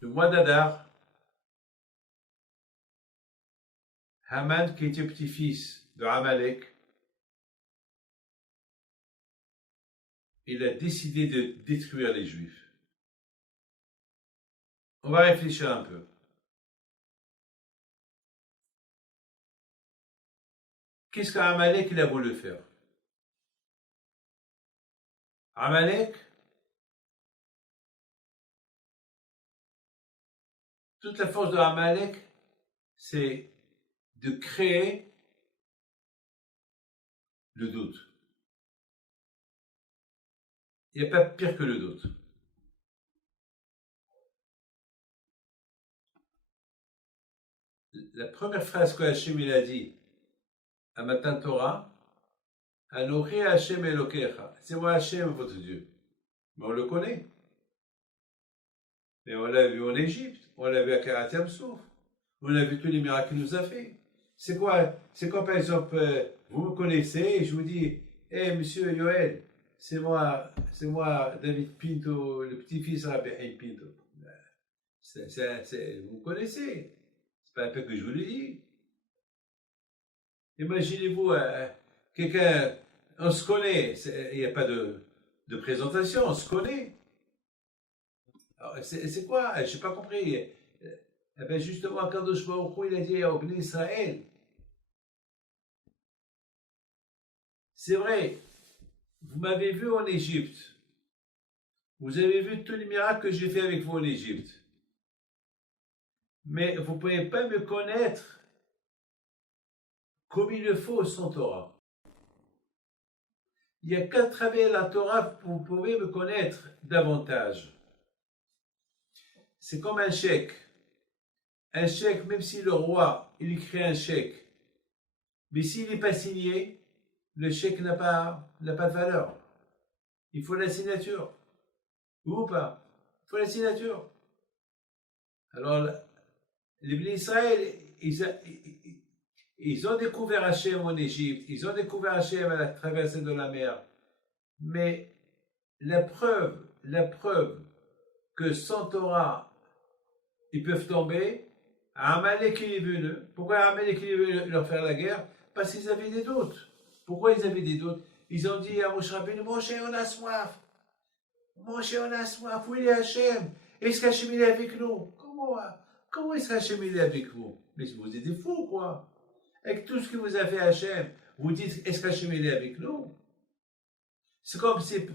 Le mois d'Adar, Haman, qui était petit-fils de Amalek, il a décidé de détruire les Juifs. On va réfléchir un peu. Qu'est-ce qu'Amalek il a voulu faire? Amalek, toute la force de Amalek, c'est de créer le doute. Il n'y a pas pire que le doute. La première phrase que Hachem il a dit à Matan Torah, Anochi Hachem Elokecha, c'est moi Hachem votre Dieu. Mais on le connaît. Mais on l'a vu en Égypte, on l'a vu à Karat Yamsouf, on a vu tous les miracles qu'il nous a fait. C'est quoi par exemple, vous me connaissez et je vous dis, hé monsieur Yoel, c'est moi David Pinto, le petit-fils de Rabbi Haïm Pinto. Vous me connaissez, c'est pas un peu que je vous le dis. Imaginez-vous, quelqu'un, on se connaît, il n'y a pas de présentation, on se connaît. C'est quoi? Je n'ai pas compris. Eh bien justement, Kadosh Baruch Hu, il a dit au Bnei Israël, c'est vrai, vous m'avez vu en Égypte, vous avez vu tous les miracles que j'ai fait avec vous en Égypte, mais vous ne pouvez pas me connaître comme il le faut sans Torah. Il n'y a qu'à travers la Torah que vous pouvez me connaître davantage. C'est comme un chèque. Un chèque, même si le roi, il écrit un chèque, mais s'il n'est pas signé, le chèque n'a pas de valeur. Il faut la signature. Ou pas? Il faut la signature. Alors, les Bnei Israël, ils ont découvert Hachem en Égypte, ils ont découvert Hachem à la traversée de la mer. Mais la preuve que sans Torah, ils peuvent tomber, Amalek il est venu. Pourquoi Amalek il est venu leur faire la guerre? Parce qu'ils avaient des doutes. Pourquoi ils avaient des doutes? Ils ont dit à Moshe Rabbeinu, Moshe, on a soif. Moshe, on a soif. Où il est Hachem? Est-ce qu'Hachem il est avec nous? Comment est-ce qu'Hachem il est avec vous? Mais vous êtes des fous, quoi. Avec tout ce que vous avez fait Hachem, vous dites, est-ce qu'Hachem il est avec nous? C'est comme si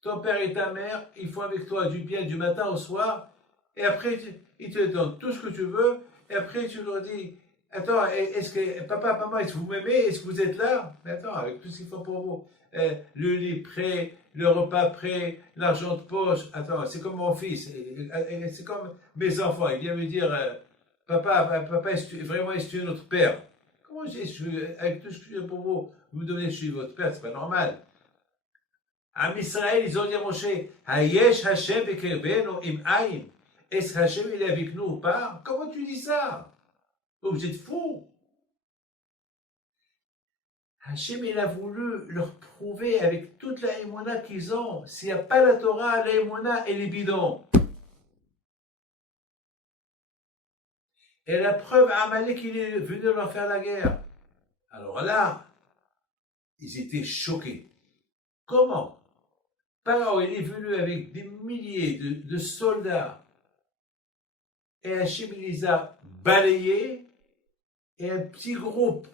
ton père et ta mère, ils font avec toi du bien du matin au soir, et après, ils te donnent tout ce que tu veux, et après, tu leur dis, attends, est-ce que, papa, maman, est-ce que vous m'aimez? Est-ce que vous êtes là? Mais attends, avec tout ce qu'il faut pour vous, le lit prêt, le repas prêt, l'argent de poche, attends, c'est comme mon fils, c'est comme mes enfants, ils viennent me dire, papa, vraiment, est-ce que tu es notre père? Comment avec tout ce que je fais pour vous, vous me donnez, je suis votre père, c'est pas normal. Am Israël, ils ont dit à Moshe, Hayesh Hashem bekerbenu im aïm. Est-ce que Hashem il est avec nous ou pas? Comment tu dis ça? Vous êtes fous. Hashem il a voulu leur prouver avec toute la émona qu'ils ont. S'il n'y a pas la Torah, la émona elle est bidon. Et la preuve, Amalek il est venu leur faire la guerre. Alors là, ils étaient choqués. Comment? Pharaon, il est venu avec des milliers de soldats et Hachem les a balayés et un petit groupe,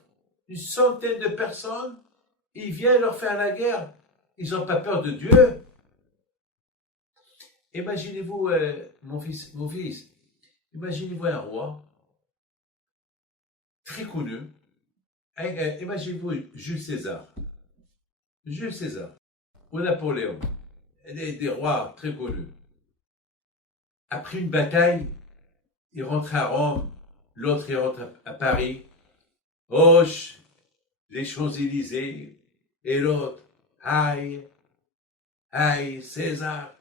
une centaine de personnes, il vient leur faire la guerre. Ils n'ont pas peur de Dieu. Imaginez-vous, mon fils, imaginez-vous un roi très connu. Imaginez-vous Jules César ou Napoléon. Des rois très connus. Après une bataille, il rentre à Rome, l'autre il rentre à Paris, Hoche, les Champs-Élysées, et l'autre, aïe, César.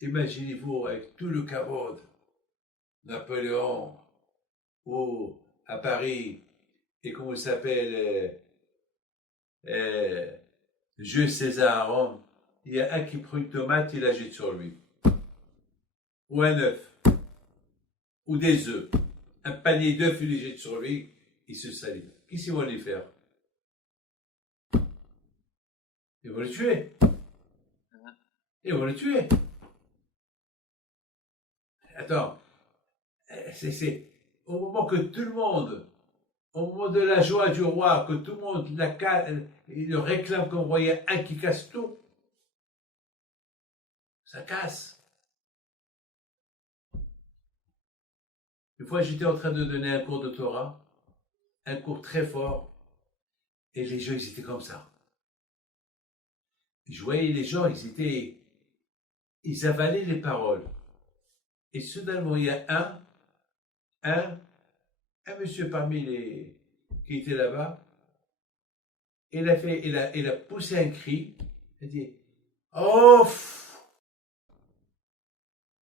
Imaginez-vous avec tout le kavod, Napoléon, ou à Paris, et comment il s'appelle, Jules César à Rome. il y a un qui prend une tomate, il la jette sur lui. Ou un œuf. Ou des œufs. Un panier d'œufs, il les jette sur lui, il se salit. Qu'est-ce qu'ils vont lui faire? Ils vont le tuer. Ils vont le tuer. Attends, c'est au moment que tout le monde, au moment de la joie du roi, que tout le monde il le réclame comme roi, il y a un qui casse tout. Ça casse. Une fois, j'étais en train de donner un cours de Torah, un cours très fort, et les gens, ils étaient comme ça. Je voyais les gens, ils avalaient les paroles. Et soudainement, il y a un monsieur parmi les qui était là-bas, il a poussé un cri, il a dit, oh,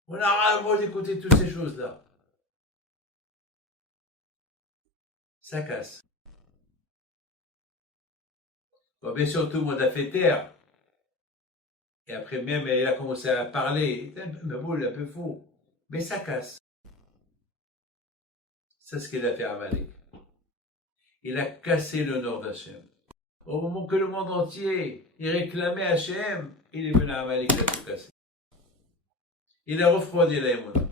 on a ras-le-bol d'écouter toutes ces choses-là. Ça casse. Bon, bien sûr, tout le monde a fait taire. Et après même, il a commencé à parler. Il était un peu fou. Mais ça casse. C'est ce qu'il a fait à Amalek. Il a cassé l'honneur d'Hachem. Au moment que le monde entier, il réclamait Hachem, il est venu à Amalek, il a tout cassé. Il a refroidi la Emouna.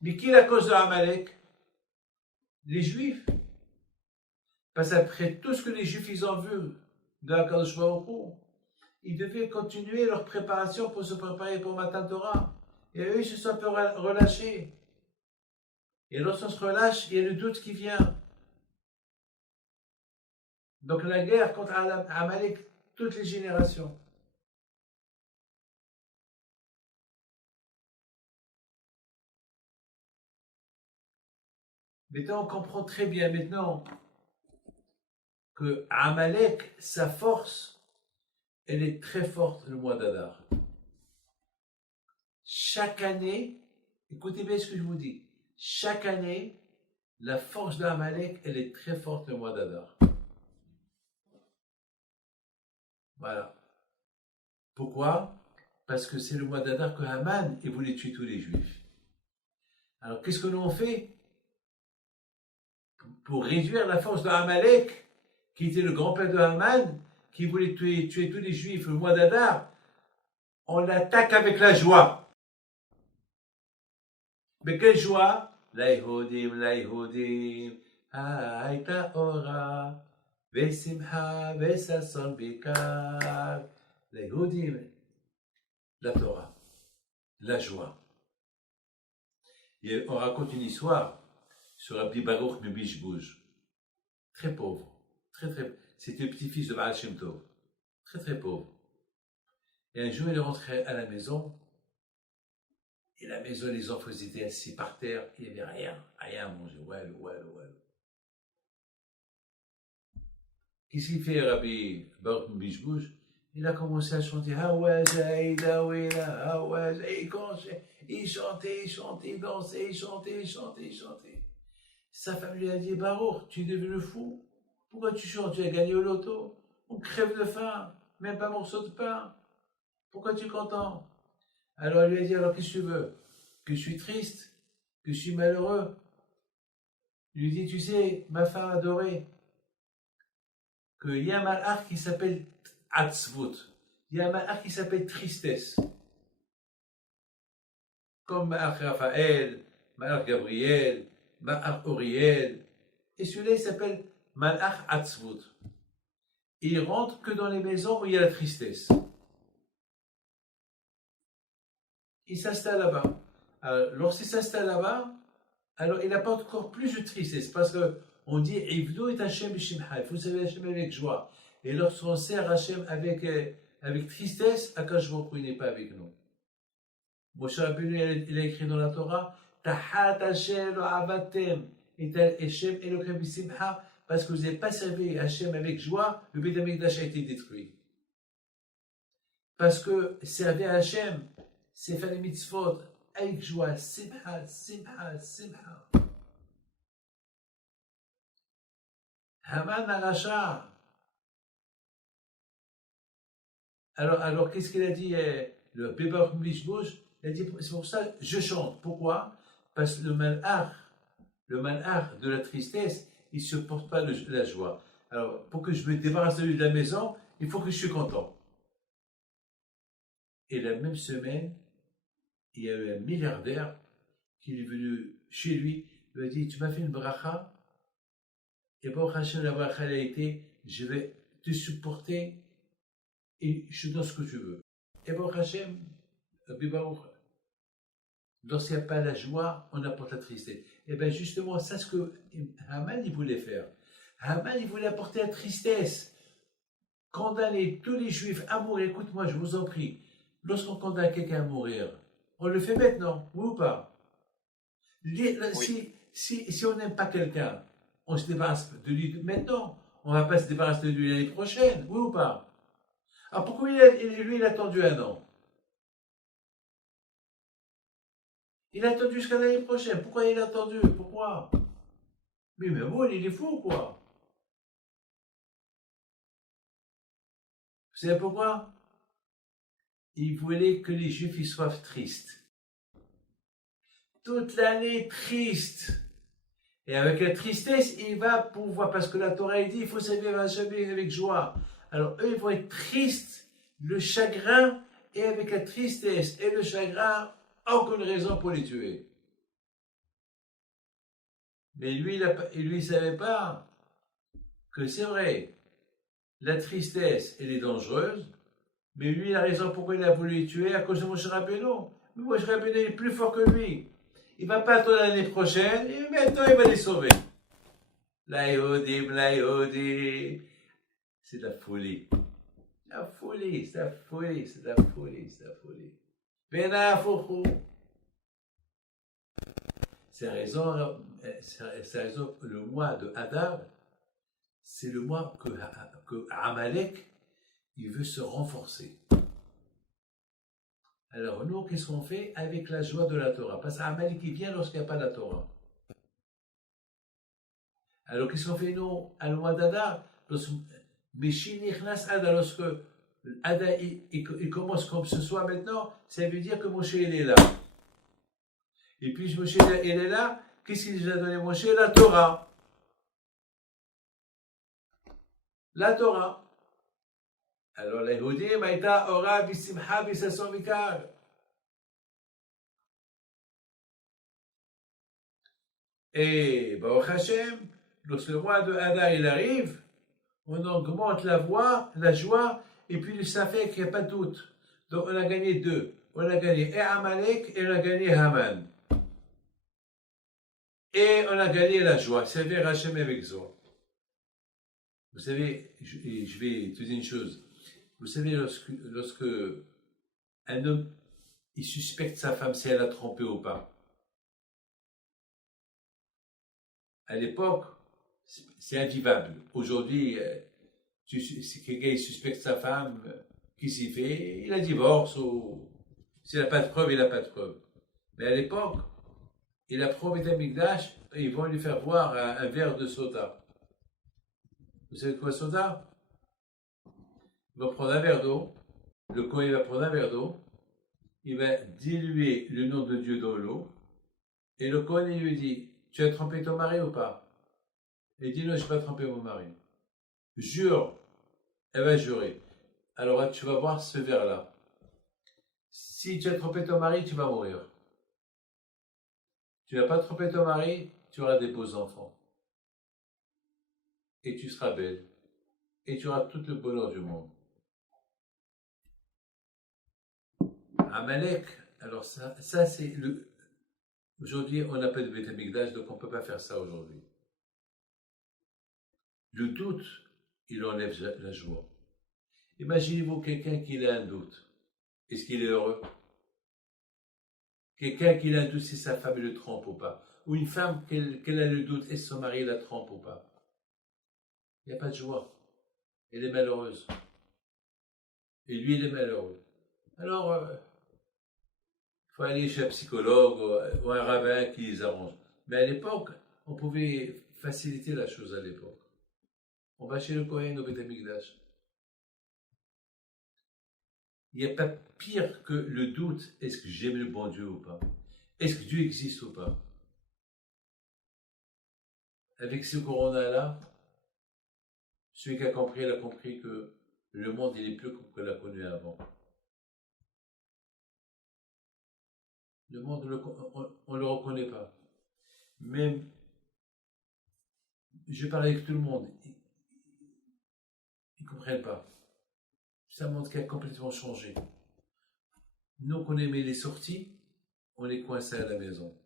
Mais qui est la cause de Amalek? Les Juifs. Parce qu'après tout ce que les Juifs ils ont vu de la Kadosh Baruch Hu, ils devaient continuer leur préparation pour se préparer pour Matan Torah. Et eux, ils se sont un peu relâchés. Et lorsqu'on se relâche, il y a le doute qui vient. Donc la guerre contre Amalek, toutes les générations. Maintenant, on comprend très bien maintenant que Amalek, sa force, elle est très forte le mois d'Adar. Chaque année, écoutez bien ce que je vous dis, chaque année, la force d'Amalek, elle est très forte le mois d'Adar. Voilà. Pourquoi? Parce que c'est le mois d'Adar que Haman il voulait tuer tous les Juifs. Alors qu'est-ce que nous on fait? Pour réduire la force de Amalek, qui était le grand-père de Haman, qui voulait tuer tous les Juifs le mois d'Adar, on l'attaque avec la joie. Mais quelle joie? Laïhodim, haïta ora, vesimha, vesason bikar. Laïhodim, la Torah, la joie. Et on raconte une histoire sur Rabbi Baruch Mibishbouj, très pauvre, c'était le petit-fils de Baal Shem Tov, très pauvre. Et un jour, il est rentré à la maison, et la maison, les enfants étaient assis par terre, il n'y avait rien à manger. Ouais. Qu'est-ce qu'il fait, Rabbi Baruch Mibishbouj? Il a commencé à chanter, il chantait, il dansait, il chantait. Sa femme lui a dit, Baruch, tu es devenu fou. Pourquoi tu chantes? Tu as gagné au loto. On crève de faim, même pas un morceau de pain. Pourquoi tu es content? Alors elle lui a dit, alors qu'est-ce que tu veux? Que je suis triste? Que je suis malheureux? Il lui dit, tu sais, ma femme adorée, qu'il y a un malach qui s'appelle Atzvut. Il y a un malach qui s'appelle tristesse. Comme malach Raphaël, malach Gabriel, malach Uriel. Et celui-là, il s'appelle malach Atzvut. Et il rentre que dans les maisons où il y a la tristesse. Il s'installe là-bas. Alors, lorsqu'il s'installe là-bas, alors il apporte encore plus de tristesse parce qu'on dit Ivdo et Hachem b'shimcha. Il faut servir Hachem avec joie. Et lorsqu'on sert Hachem avec tristesse, Akash Baruch Hu n'est pas avec nous. Moshe Rabbeinu, il a écrit dans la Torah Tahat Hachem lo avatem et Hachem Elokem b'shimcha, parce que vous n'avez pas servi Hachem avec joie, le Beit HaMikdash a été détruit. Parce que servir Hachem, c'est faire les mitzvot avec joie, simha. Haman Aracha, Alors qu'est-ce qu'il a dit le Pébar Mishbouch? Il a dit, c'est pour ça que je chante. Pourquoi? Parce que le malheur de la tristesse, il ne supporte pas la joie. Alors, pour que je me débarrasse de lui de la maison, il faut que je sois content. Et la même semaine, il y a eu un milliardaire qui est venu chez lui, il lui a dit, tu m'as fait une bracha, et Baruch Hashem, la bracha, elle a été, je vais te supporter et je te donne ce que tu veux. Et Baruch Hashem, Baruch, lorsqu'il n'y a pas la joie, on apporte la tristesse. Et bien justement, c'est ce que Haman il voulait faire. Haman il voulait apporter la tristesse, condamner tous les juifs à mourir. Écoute-moi, je vous en prie, lorsqu'on condamne quelqu'un à mourir, on le fait maintenant, oui ou pas? Oui. Si on n'aime pas quelqu'un, on se débarrasse de lui maintenant. On ne va pas se débarrasser de lui l'année prochaine, oui ou pas? Alors pourquoi lui, il a attendu un an? Il a attendu jusqu'à l'année prochaine. Pourquoi il a attendu? Pourquoi? Mais bon, il est fou, quoi. Vous savez pourquoi? Il voulait que les Juifs ils soient tristes. Toute l'année triste. Et avec la tristesse, il va pouvoir, parce que la Torah dit, il faut servir Hachem avec joie. Alors eux, ils vont être tristes, le chagrin, et avec la tristesse et le chagrin, aucune raison pour les tuer. Mais lui, il ne savait pas que c'est vrai, la tristesse, elle est dangereuse, mais lui, il a raison pourquoi il a voulu les tuer à cause de Moshe Rabbeinu. Mais Moshe Rabbeinu est plus fort que lui. Il ne va pas attendre l'année prochaine, et maintenant il va les sauver. La Yehudi. C'est de la folie. La folie, c'est la folie, c'est la folie, c'est la folie. Benafouchou. C'est raison, le mois de Hadar, c'est le mois que Amalek, il veut se renforcer. Alors nous, qu'est-ce qu'on fait avec la joie de la Torah? Parce qu'Amalek, il vient lorsqu'il n'y a pas la Torah. Alors qu'est-ce qu'on fait nous, à le mois d'Adar? Lorsque Ada, il commence comme ce soir maintenant, ça veut dire que Moshe il est là. Et puis Moshe il est là, qu'est-ce qu'il a donné Moshe? La Torah. La Torah. Alors les Yehudim Maïta Ora Bisimcha Bisasson Vikar. Et Baruch Hashem, lorsque le mois de Hadar il arrive, on augmente la joie, et puis ça fait qu'il n'y a pas de doute. Donc on a gagné deux. On a gagné et Amalek et on a gagné Haman. Et on a gagné la joie. Servir Hachem avec joie. Vous savez, je vais te dire une chose. Vous savez, lorsque un homme, il suspecte sa femme si elle a trompé ou pas. À l'époque, c'est invivable. Aujourd'hui, si quelqu'un suspecte sa femme, qui s'y fait, il a divorce ou s'il n'a pas de preuve, il n'a pas de preuve. Mais à l'époque, il a promis d'Amigdash et ils vont lui faire boire un verre de soda. Vous savez quoi, soda? Il va prendre un verre d'eau, le Kohen va prendre un verre d'eau, il va diluer le nom de Dieu dans l'eau, et le Kohen il lui dit, tu as trompé ton mari ou pas? Il dit, non, je n'ai pas trompé mon mari. Jure. Elle va jurer. Alors tu vas voir ce verre-là. Si tu as trompé ton mari, tu vas mourir. Tu n'as pas trompé ton mari, tu auras des beaux enfants. Et tu seras belle. Et tu auras tout le bonheur du monde. Amalek, alors ça c'est le... Aujourd'hui, on n'a pas de Beth Amikdash, donc on ne peut pas faire ça aujourd'hui. Le doute, il enlève la joie. Imaginez-vous quelqu'un qui a un doute. Est-ce qu'il est heureux? Quelqu'un qui a un doute si sa femme le trompe ou pas. Ou une femme qu'elle a le doute, est-ce que son mari la trompe ou pas? Il n'y a pas de joie. Elle est malheureuse. Et lui, il est malheureux. Alors, il faut aller chez un psychologue ou un rabbin qui les arrange. Mais à l'époque, on pouvait faciliter la chose à l'époque. On va chez le Kohen au Beth Amikdash. Il n'y a pas pire que le doute. Est-ce que j'aime le bon Dieu ou pas? Est-ce que Dieu existe ou pas? Avec ce corona-là, celui qui a compris, il a compris que le monde, il est plus comme qu'on l'a connu avant. Le monde, on ne le reconnaît pas. Même, je parle avec tout le monde, ils ne comprennent pas. C'est un monde qui a complètement changé. Nous qu'on aimait les sorties, on est coincé à la maison.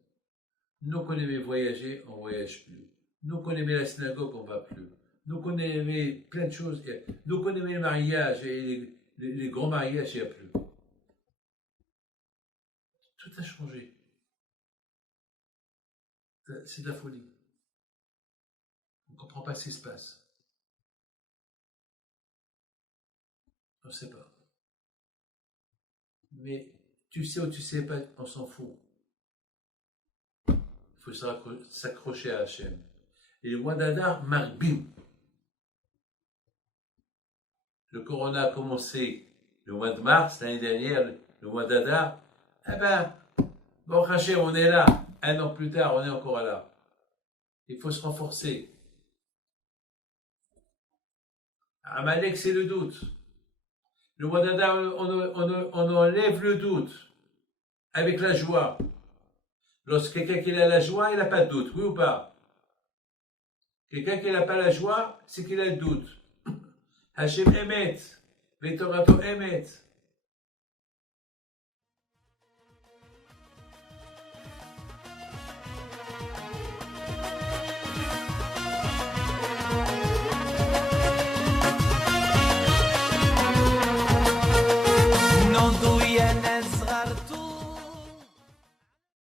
Nous qu'on aimait voyager, on ne voyage plus. Nous qu'on aimait la synagogue, on ne va plus. Nous qu'on aimait plein de choses. Nous qu'on aimait le mariage et les grands mariages, il n'y a plus. Tout a changé. C'est de la folie. On ne comprend pas ce qui se passe. On ne sait pas. Mais tu sais ou tu ne sais pas, on s'en fout. Il faut s'accrocher à Hachem. Et le mois d'Adar marque bim. Le corona a commencé le mois de mars, l'année dernière, le mois d'Adar. Eh ben, bon Hachem, on est là. Un an plus tard, on est encore là. Il faut se renforcer. Amalek, c'est le doute. Le mois d'Adar, on enlève le doute avec la joie. Lorsque quelqu'un qui a la joie, il n'a pas de doute, oui ou pas? Quelqu'un qui n'a pas la joie, c'est qu'il a le doute. Hachem Emet, Vetorato Emet.